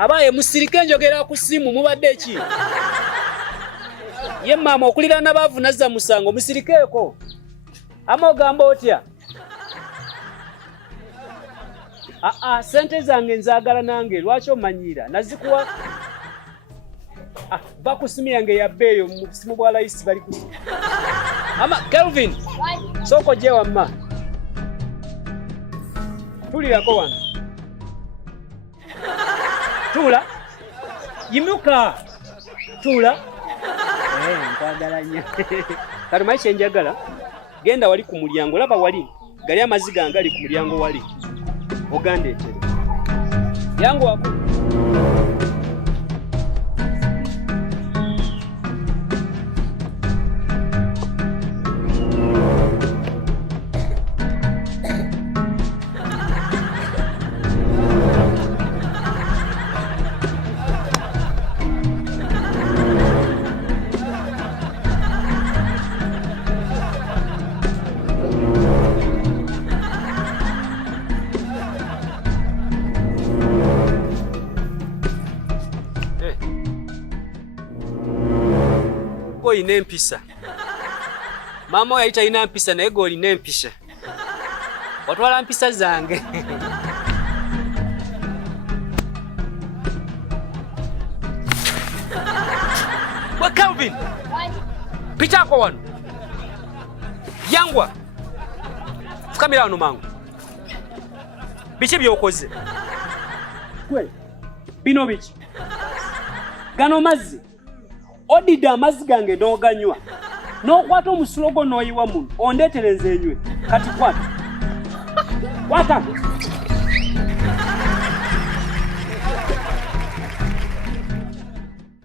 Abaye musirike njogera ku simu mubadde ki? Ye mama okulira n'abavu nazza musango musirikeeko. Amogamba otya? Sente zange nzaagala nange lwaki omanyira nazikuwa bakusimu yange yabbeeyo mu busimu bwa layisi bali ku ama Kelvin soko je wamma tulirako wano tula yimuka tula nkwagala nnyo kale maisha njagala genda wali ku mulyango laba wali gali amaziga ngali ku mulyango wali ogande etere yangu wako ine empisa. Mama yaita ina empisa naye goli ine empisa. Watwala empisa zange. Wa Calvin. Pita kwa wano. Yangwa. Fukamira wano mangu. Bichi byokoze. Kwe. Bino bichi. Gano mazzi. Odida amazzi gange n'oganywa n'okwata omusulo gwo n'oyiwa muno ondeetereza enywe kati kwata